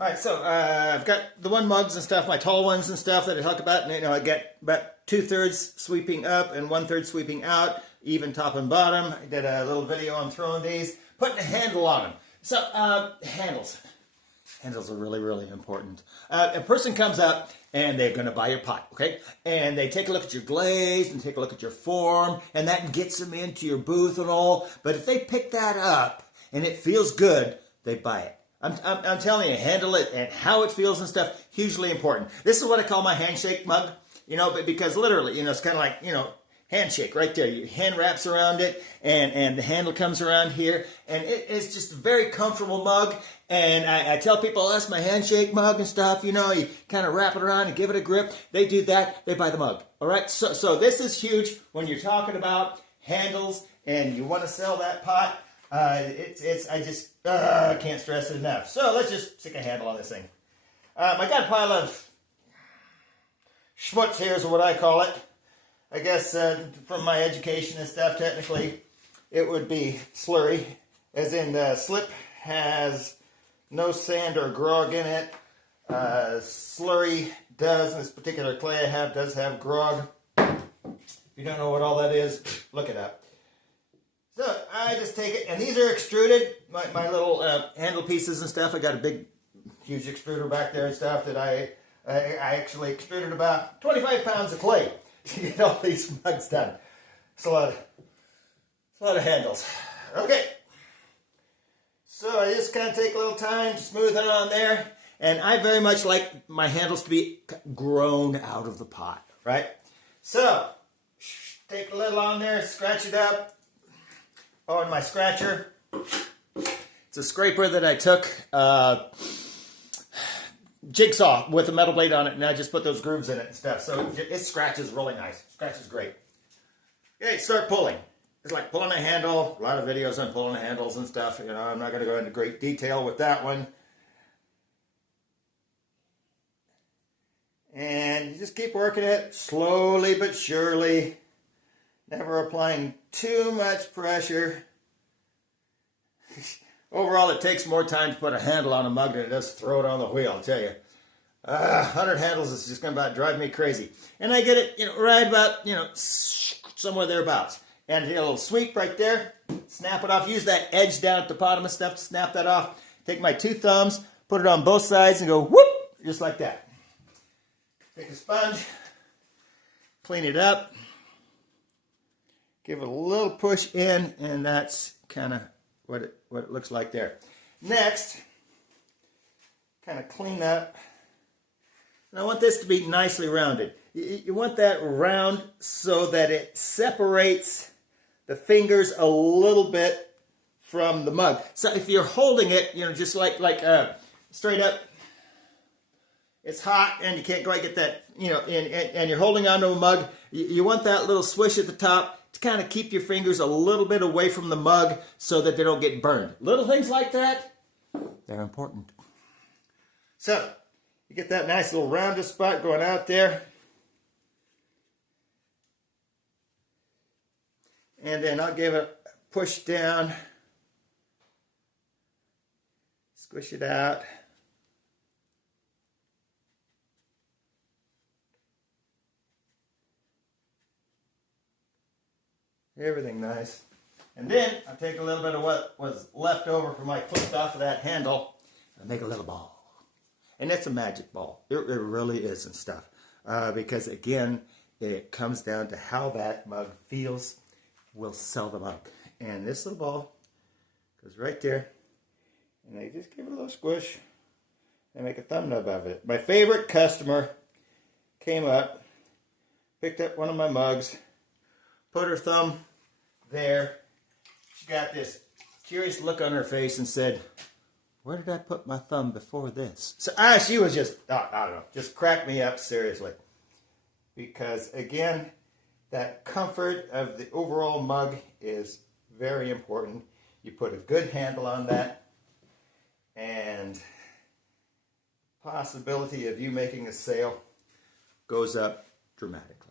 All right, so I've got the one mugs and stuff, my tall ones and stuff that I talk about, and I get about 2/3 sweeping up and 1/3 sweeping out, even top and bottom. I did a little video on throwing these, putting a handle on them. So handles are really, really important. A person comes up and they're going to buy your pot, okay? And they take a look at your glaze and take a look at your form, and that gets them into your booth and all. But if they pick that up and it feels good, they buy it. I'm telling you, handle it and how it feels and stuff, hugely important. This is what I call my handshake mug, because literally, it's kind of like, handshake right there. Your hand wraps around it, and the handle comes around here, and it's just a very comfortable mug. And I tell people, that's my handshake mug and stuff. You kind of wrap it around and give it a grip. They do that, they buy the mug. All right, so this is huge when you're talking about handles and you want to sell that pot. I can't stress it enough. So let's just stick a handle on this thing. I got a pile of schmutz here is what I call it. I guess from my education and stuff, technically, it would be slurry, as in the slip has no sand or grog in it. Slurry does, in this particular clay I have, does have grog. If you don't know what all that is, look it up. So I just take it, and these are extruded, my little handle pieces and stuff. I got a big, huge extruder back there and stuff that I actually extruded about 25 pounds of clay to get all these mugs done. It's a lot of handles. Okay, so I just kind of take a little time to smooth it on there, and I very much like my handles to be grown out of the pot, right? So take a little on there, scratch it up. Oh, and my scratcher, it's a scraper that I took, jigsaw with a metal blade on it, and I just put those grooves in it and stuff. So it scratches really nice. Scratches great. Okay, start pulling. It's like pulling a handle. A lot of videos on pulling handles and stuff. I'm not going to go into great detail with that one. And you just keep working it slowly but surely. Never applying too much pressure. Overall, it takes more time to put a handle on a mug than it does to throw it on the wheel, I'll tell you. 100 handles is just going to about drive me crazy. And I get it, right about, somewhere thereabouts. And a little sweep right there. Snap it off. Use that edge down at the bottom of stuff to snap that off. Take my 2 thumbs, put it on both sides, and go whoop, just like that. Take a sponge, clean it up. Give it a little push in, and that's kind of what it looks like there. Next, kind of clean up. And I want this to be nicely rounded. You want that round so that it separates the fingers a little bit from the mug. So if you're holding it, just like straight up, it's hot and you can't quite get that, and you're holding onto a mug, you want that little swish at the top to kind of keep your fingers a little bit away from the mug so that they don't get burned. Little things like that, they're important. So, you get that nice little rounded spot going out there. And then I'll give it a push down. Squish it out. Everything nice. And then I'll take a little bit of what was left over from my clipped off of that handle and make a little ball. And it's a magic ball. It really is and stuff. Because again, it comes down to how that mug feels. We'll sell the mug. And this little ball goes right there. And I just give it a little squish and make a thumb nub of it. My favorite customer came up, picked up one of my mugs, put her thumb there. She got this curious look on her face and said, "Where did I put my thumb before this?" So she was just, I don't know, just cracked me up, seriously. Because again, that comfort of the overall mug is very important. You put a good handle on that, and possibility of you making a sale goes up dramatically.